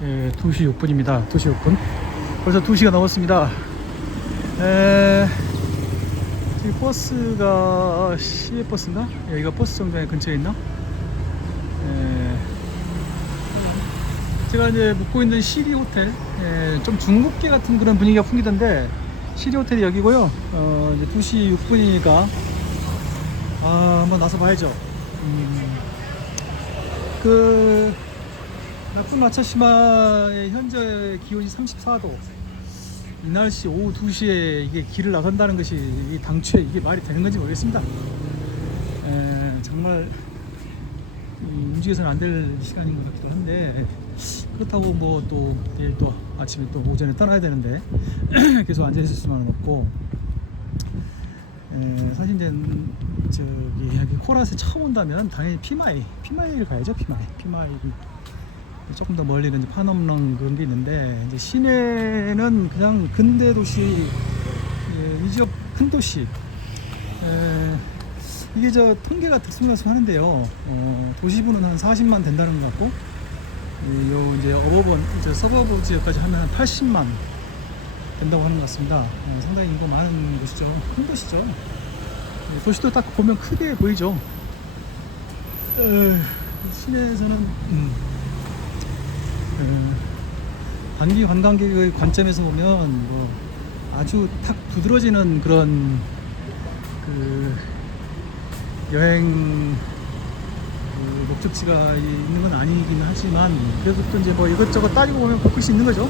2시 6분입니다. 2시 6분. 벌써 2시가 넘었습니다. 지금 버스가 시외버스인가? 여기가 버스 정류장 근처에 있나? 제가 이제 묵고 있는 시리 호텔, 좀 중국계 같은 그런 분위기가 풍기던데, 시리 호텔이 여기고요. 이제 2시 6분이니까 한번 나서 봐야죠. 그 나쁜 마차시마의 현재 기온이 34도. 이 날씨 오후 2시에 이게 길을 나선다는 것이 당초에 이게 말이 되는 건지 모르겠습니다. 정말 움직여서는 안 될 시간인 것 같기도 한데, 그렇다고 뭐 또 내일 또 아침에 또 오전에 떠나야 되는데 계속 앉아 있을 수는 없고, 사실 이제 저기 여기 코라스에 처음 온다면 당연히 피마이를 가야죠. 피마이 조금 더 멀리는 이제 파넘렁 그런 게 있는데, 이제 시내는 그냥 근대 도시, 이지역 큰 도시. 이게 저 통계가 들쑥날쑥하는데요. 도시부는 한 40만 된다는 것 같고, 요 이제 서버브 지역까지 하면 한 80만 된다고 하는 것 같습니다. 상당히 인구 많은 곳이죠. 큰 도시죠. 도시도 딱 보면 크게 보이죠. 시내에서는 단기 관광객의 관점에서 보면 뭐 아주 탁 두드러지는 그런 그 여행 목적지가 있는 건 아니긴 하지만, 그래도 또 이제 뭐 이것저것 따지고 보면 곳곳이 있는 거죠.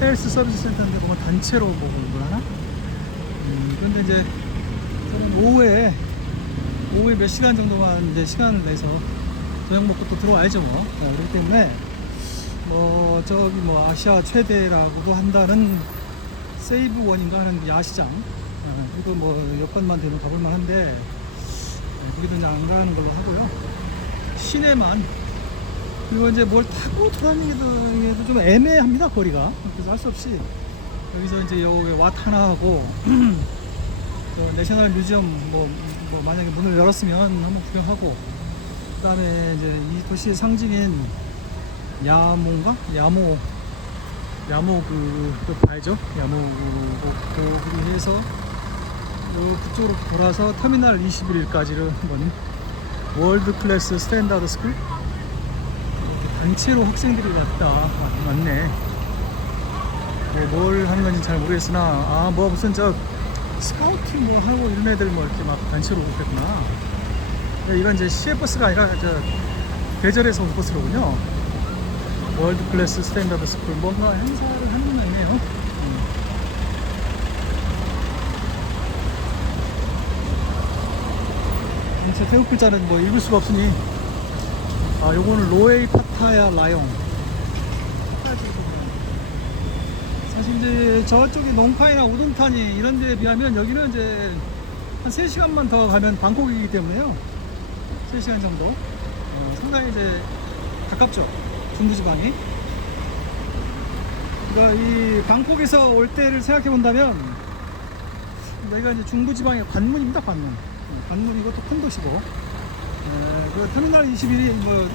헬스 서비스 센터인데 보면 단체로 뭐 하나? 그런데 이제 저는 오후에 몇 시간 정도만 이제 시간을 내서 저녁 먹고 또 들어와야죠 뭐. 그렇기 때문에 뭐 저기 뭐 아시아 최대라고도 한다는 세이브원인가 하는 야시장, 이거 뭐 여건만 되면 가볼만 한데, 거기도 이제 안 가는 걸로 하고요. 시내만, 그리고 이제 뭘 타고 돌아다니기도 좀 애매합니다, 거리가. 그래서 할 수 없이 여기서 이제 여기 와타나하고 내셔널 뮤지엄 뭐 만약에 문을 열었으면 한번 구경하고, 그 다음에 이제 이 도시의 상징인 야모 그 봐야죠. 야모 그리고 해서 그쪽으로 돌아서 터미널 21까지를 한번 월드 클래스 스탠다드 스쿨, 단체로 학생들이 왔다. 맞네. 뭘 하는 건지 잘 모르겠으나, 뭐 무슨 저 스카우트 뭐 하고 이런 애들 뭐 이렇게 막 단체로 오겠구나. 이건 이제 시외버스가 아니라 저 계절에서 온 버스로군요. 월드 클래스 스탠다드 스쿨, 뭔가 행사를 하는 모양이네요. 제 태국 글자는 뭐 읽을 수가 없으니, 요거는 로에이 파타야 라용. 사실 이제 저쪽이 농파이나 우동탄이 이런 데에 비하면 여기는 이제 한 3시간만 더 가면 방콕이기 때문에요. 3시간 정도. 상당히 이제 가깝죠, 중부지방이. 그러니까 이 방콕에서 올 때를 생각해 본다면, 여기가 이제 중부지방의 관문입니다, 관문. 관문이고 또 큰 도시고, 그 터미널 21이 뭐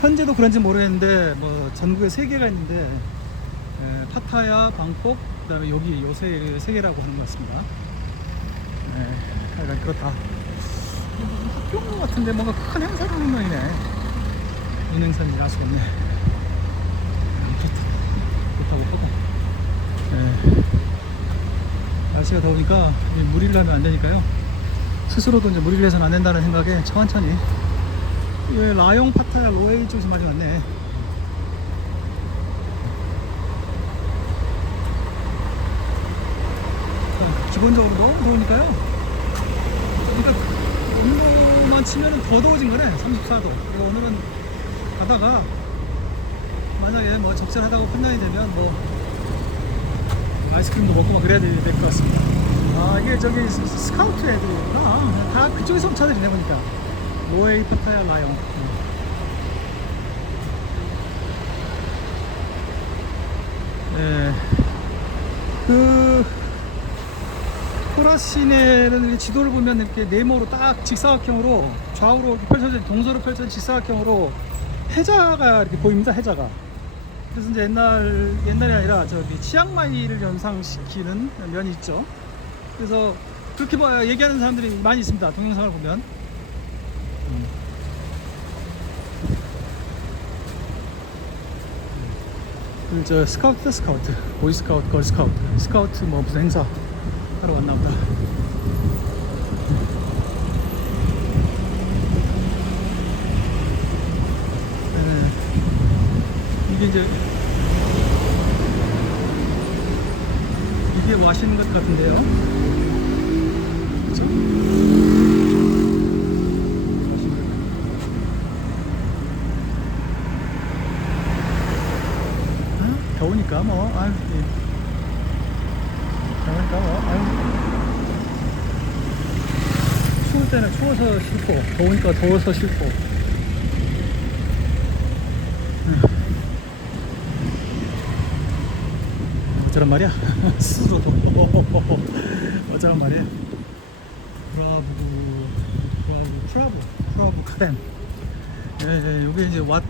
현재도 그런지 모르겠는데 뭐 전국에 3개가 있는데, 파타야, 방콕, 그 다음에 여기 요 세 개라고 하는 것 같습니다. 약간 그렇다. 학교인 것 같은데 뭔가 큰 행사를 하는 모양이네. 무슨 행사인지 알 수가 없네. 그렇다고 하고. 날씨가 더우니까 무리를 하면 안 되니까요. 스스로도 이제 무리를 해서는 안 된다는 생각에 천천히. 라용 파타야 로에이 쪽에서 많이 왔네. 기본적으로 너무 더우니까요. 그러니까 온도만 치면은 더 더워진 거네. 34도. 그리고 오늘은 가다가 만약에 뭐 적절하다고 판단이 되면 뭐 아이스크림도 먹고 막 그래야 될 것 같습니다. 이게 저기 스카우트 애들이구나. 다 그쪽에서 온 차들이네 보니까. 로에이 파타야 라용. 그 코라 시내는 이렇게 지도를 보면 이렇게 네모로 딱 직사각형으로 좌우로 이렇게 펼쳐진, 동서로 펼쳐진 직사각형으로 해자가 이렇게 보입니다. 해자가. 그래서 이제 옛날이 아니라 저기 치앙마이를 연상시키는 면이 있죠. 그래서 그렇게 얘기하는 사람들이 많이 있습니다. 동영상을 보면. 그리고 저 스카우트, 보이스카우트, 걸스카우트, 스카우트 뭐 무슨 행사 하러 왔나 보다. 이게 이제 이게 와시는 것 같은데요. 그쵸? 더우니까 뭐 아유 예. 더우니까 뭐 아유 추울 때는 추워서 싫고 더우니까 더워서 싫고 어쩌란 말이야. 스스로도 어쩌란 말이야. 프라부 카덴. 예, 요게 이제 왓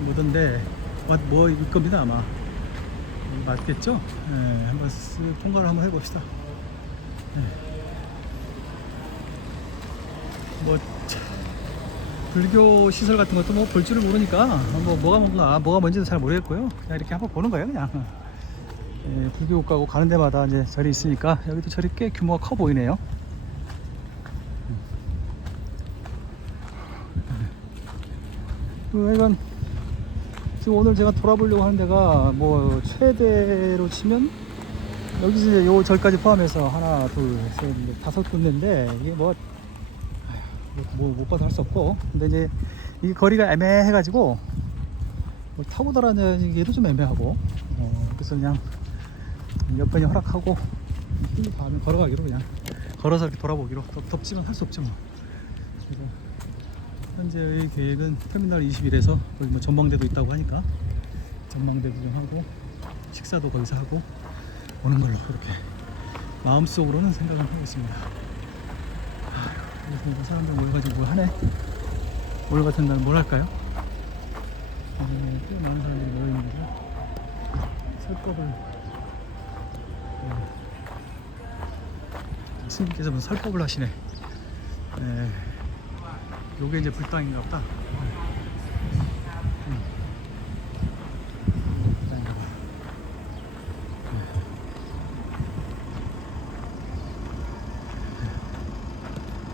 뭐던데 왓 뭐일 겁니다 아마. 맞겠죠? 예, 한번 쓱 통과를 한번 해봅시다. 예. 뭐 불교 시설 같은 것도 뭐 볼 줄을 모르니까 뭐 뭐가 뭔지도 잘 모르겠고요. 그냥 이렇게 한번 보는 거예요, 그냥. 예, 불교 국가고 가는 데마다 이제 절이 있으니까 여기도 절이 꽤 규모가 커 보이네요. 이건 지금 오늘 제가 돌아보려고 하는 데가 뭐 최대로 치면 여기 이제 요 절까지 포함해서 하나, 둘, 셋, 넷, 5군데인데 이게 뭐 못 봐도 할 수 없고, 근데 이제 이 거리가 애매해가지고 뭐 타고 다니기도 좀 애매하고, 그래서 그냥 몇 번이 허락하고 밤에 걸어가기로 그냥 걸어서 이렇게 돌아보기로. 덥지만 할 수 없죠 뭐. 그래서 현재의 계획은 터미널 21에서 거기 뭐 전망대도 있다고 하니까 전망대 구경하고 식사도 거기서 하고 오는 걸로 그렇게 마음속으로는 생각을 하고 있습니다. 그래서 사람들 모여가지고 뭐 하네. 오늘 같은 날은 뭘 할까요? 꽤 많은 사람들이 모여있는데 설법을 스님께서 무슨 설법을 하시네. 요게 이제 불당인가 보다.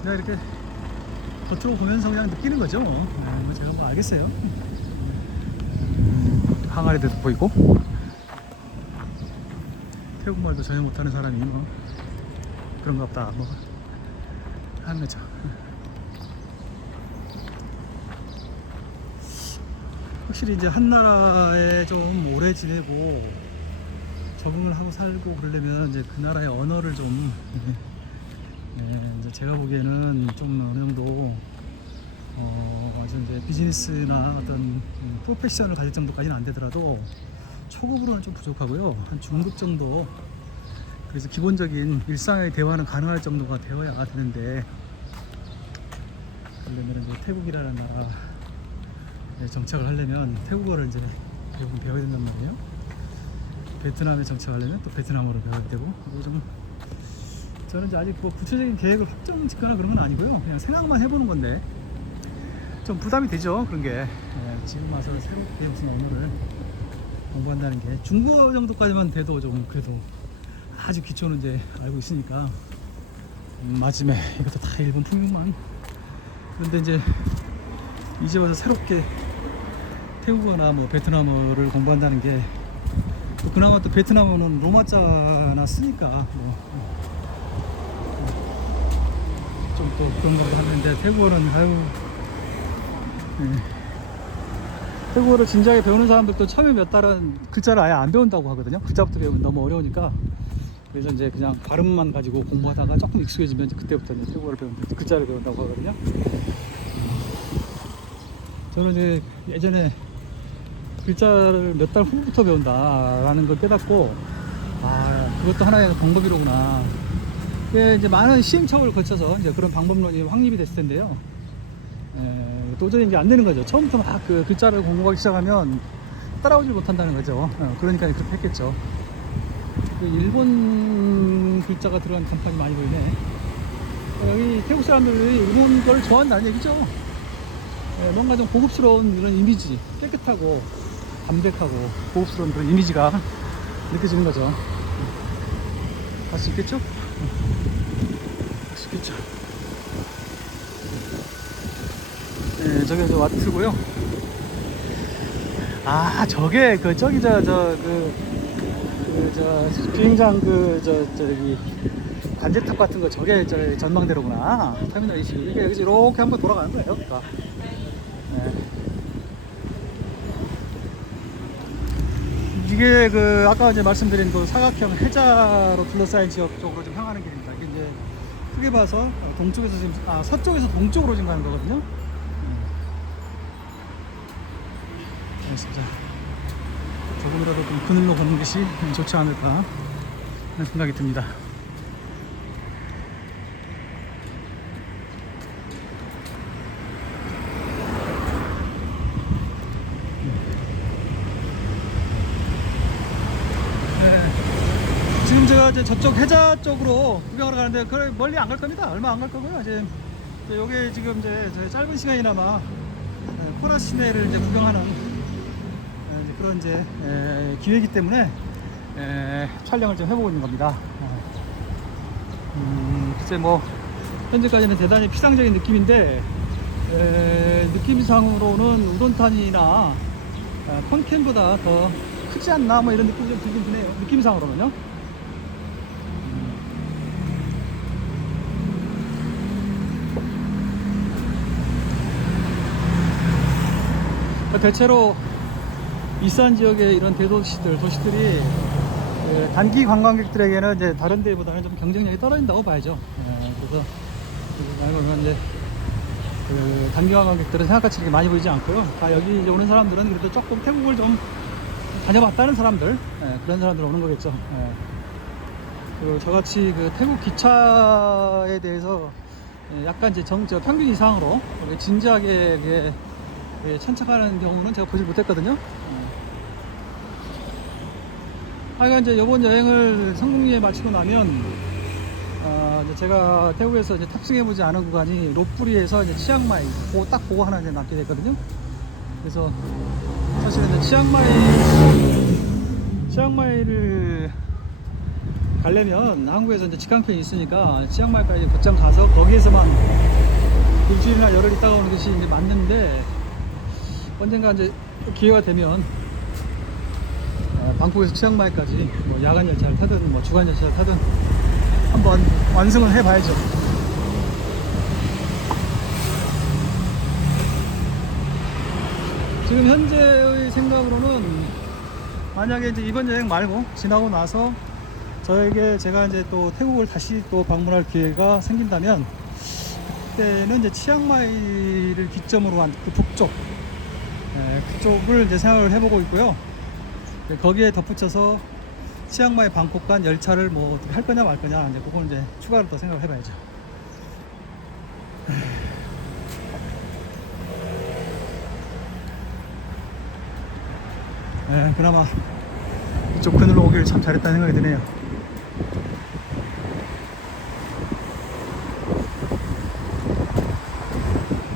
내가 이렇게 겉으로 보면서 그냥 느끼는 거죠. 뭐 제가 뭐 알겠어요. 항아리도 보이고 태국말도 전혀 못하는 사람이 뭐 그런가 보다 뭐 하는 거죠. 확실히 이제 한 나라에 좀 오래 지내고 적응을 하고 살고 그러려면 이제 그 나라의 언어를 좀 이제 제가 보기에는 좀 어느 정도 아주 이제 비즈니스나 어떤 프로페셔널을 가질 정도까지는 안 되더라도 초급으로는 좀 부족하고요. 한 중급 정도. 그래서 기본적인 일상의 대화는 가능할 정도가 되어야 되는데, 그러려면 이제 태국이라는 나라에 정착을 하려면 태국어를 이제 배워야 된단 말이에요. 베트남에 정착하려면 또 베트남어를 배워야 되고, 그리고 좀 저는 이제 아직 뭐 구체적인 계획을 확정 짓거나 그런 건 아니고요. 그냥 생각만 해보는 건데 좀 부담이 되죠. 그런 게 지금 와서 새롭게 무슨 언어를 공부한다는 게 중국어 정도까지만 돼도 좀 그래도 아주 기초는 이제 알고 있으니까 마지막에 이것도 다 일본 통역만. 그런데 이제 와서 새롭게 태국어나 뭐 베트남어를 공부한다는 게 또 그나마 또 베트남어는 로마자나 쓰니까 좀 또 그런 걸 하는데 태국어는 태국어를 진지하게 배우는 사람들도 처음에 몇 달은 글자를 아예 안 배운다고 하거든요. 글자부터 배우면 너무 어려우니까. 그래서 이제 그냥 발음만 가지고 공부하다가 조금 익숙해지면 이제 그때부터 이제 태국어를 배우면 글자를 배운다고 하거든요. 저는 이제 예전에 글자를 몇 달 후부터 배운다라는 걸 깨닫고, 그것도 하나의 방법이로구나. 이제 많은 시행착오를 거쳐서 이제 그런 방법론이 확립이 됐을 텐데요. 도저히 이제 안 되는 거죠. 처음부터 막 그 글자를 공부하기 시작하면 따라오지 못한다는 거죠. 그러니까 그렇게 했겠죠. 그 일본 글자가 들어간 간판이 많이 보이네. 여기 태국 사람들이 일본 걸 좋아한다는 얘기죠. 뭔가 좀 고급스러운 그런 이미지, 깨끗하고 담백하고 고급스러운 그런 이미지가 느껴지는 거죠. 알 수 있겠죠? 알 수 있겠죠. 네, 저게 저 와트고요. 아, 저게 비행장 저기 관제탑 같은 거 저게 저 전망대로구나. 터미널 22. 이게 여기서 이렇게 한번 돌아가는 거예요. 그러니까. 네. 이게 그 아까 이제 말씀드린 그 사각형 해자로 둘러싸인 지역 쪽으로 좀 향하는 길입니다. 이게 이제 크게 봐서 동쪽에서 지금 서쪽에서 동쪽으로 지금 가는 거거든요. 알겠습니다. 조금이라도 좀 그늘로 걷는 것이 좋지 않을까 하는 생각이 듭니다. 지금 제가 이제 저쪽 해자 쪽으로 구경하러 가는데 그 멀리 안 갈 겁니다. 얼마 안 갈 거고요. 이제 요게 지금 이제 짧은 시간이나마 코라 시내를 이제 구경하는 이제 그런 이제 기회이기 때문에 촬영을 좀 해보고 있는 겁니다. 글쎄 뭐 현재까지는 대단히 피상적인 느낌인데 느낌상으로는 우돈탄이나 폰캔보다 더 크지 않나 뭐 이런 느낌이 좀 들긴 드네요. 느낌상으로는요. 대체로 이산 지역의 이런 도시들이 단기 관광객들에게는 이제 다른 데보다는 좀 경쟁력이 떨어진다고 봐야죠. 그래서 말고 이제 그 단기 관광객들은 생각같이 이렇게 많이 보이지 않고요. 다 여기 이제 오는 사람들은 그래도 조금 태국을 좀 다녀봤다는 사람들, 그런 사람들 오는 거겠죠. 그리고 저같이 그 태국 기차에 대해서 약간 이제 평균 이상으로 진지하게 참석하는 경우는 제가 보질 못했거든요. 하여간 이제 이번 여행을 성공리에 마치고 나면 이제 제가 태국에서 이제 탑승해보지 않은 구간이 롯부리에서 이제 치앙마이 딱 보고 하나 이제 남게 됐거든요. 그래서 사실은 이제 치앙마이를 가려면 한국에서 이제 직항편이 있으니까 치앙마이까지 곧장 가서 거기에서만 일주일이나 열흘 있다가 오는 것이 이제 맞는데, 언젠가 이제 기회가 되면 방콕에서 치앙마이까지 뭐 야간 열차를 타든 뭐 주간 열차를 타든 한번 완성을 해봐야죠. 지금 현재의 생각으로는 만약에 이제 이번 여행 말고 지나고 나서 제가 이제 또 태국을 다시 또 방문할 기회가 생긴다면, 그때는 이제 치앙마이를 기점으로 한 그 북쪽, 그쪽을 이제 생각을 해보고 있고요. 거기에 덧붙여서 치앙마이 방콕 간 열차를 뭐 어떻게 할 거냐 말 거냐, 이제 그건 이제 추가로 또 생각을 해봐야죠. 그나마 이쪽 그늘로 오길 참 잘했다는 생각이 드네요.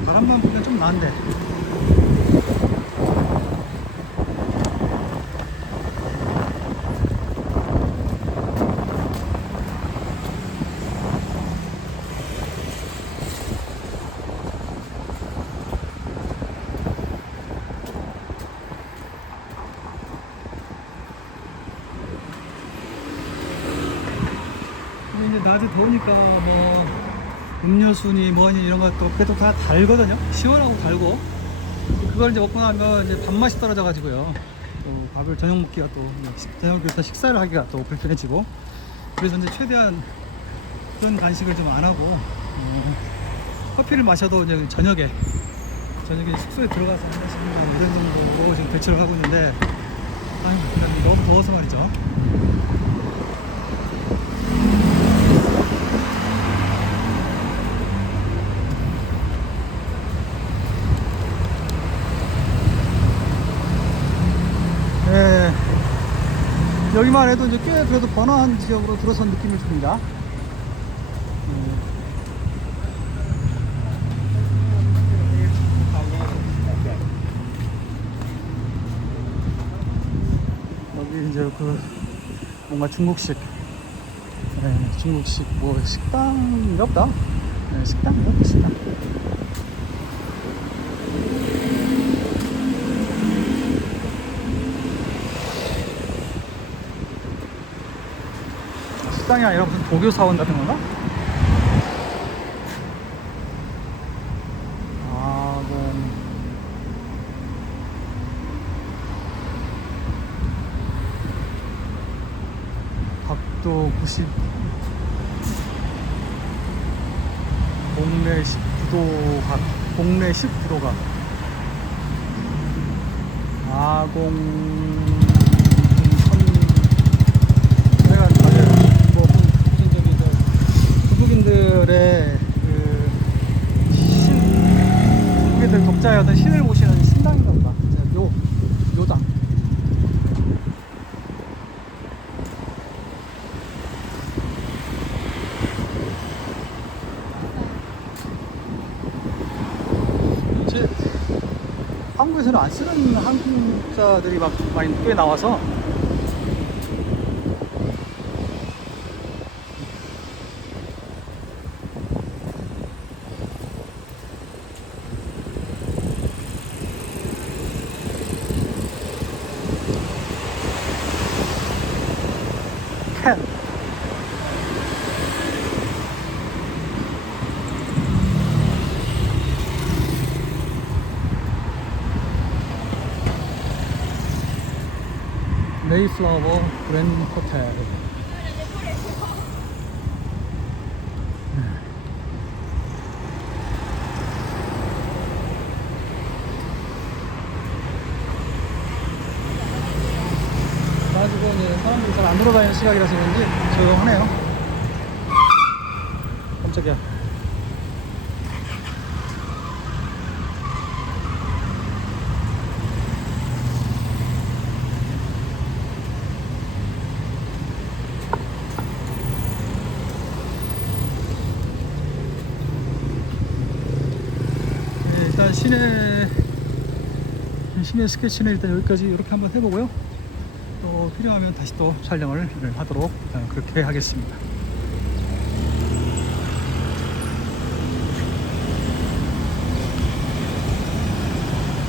바람만 보면 좀 나은데. 이제 낮에 더우니까 뭐 음료수니 뭐니 이런 것도 그래도 다 달거든요. 시원하고 달고, 그걸 이제 먹고 나면 이제 밥맛이 떨어져 가지고요, 또 밥을 저녁 먹기가 또 저녁부터 식사를 하기가 또 불편해지고, 그래서 이제 최대한 그런 간식을 좀 안 하고 커피를 마셔도 이제 저녁에 숙소에 들어가서 한 잔씩 이런 정도로 지금 대처를 하고 있는데, 너무 더워서 말이죠. 여기만 해도 이제 꽤 그래도 번화한 지역으로 들어선 느낌을 줍니다. 여기 이제 그 뭔가 중국식, 중국식 뭐 식당인가 보다. 식당인가 보다, 식당. 식당이 아니라 무슨 도교 사원 같은 건가? 각도 90, 동래 19도 각, 동래 19도 각, 아공 내가 맞아요. 뭐 무슨 저기 저 중국인들의 그 중국인들 독자의 어떤 신을 모시는 신당인가 보다. 요당. 이제 한국에서는 안 쓰는 한국자들이 막 많이 꽤 나와서 캔 메이플라워 그랜 호텔. 가지고 이제 사람들이 잘 안 돌아다니는 시각이라서 그런지 조용하네요. 깜짝이야. 네, 일단 시내 스케치는 일단 여기까지 이렇게 한번 해보고요. 또 필요하면 다시 또 촬영을 하도록 그렇게 하겠습니다.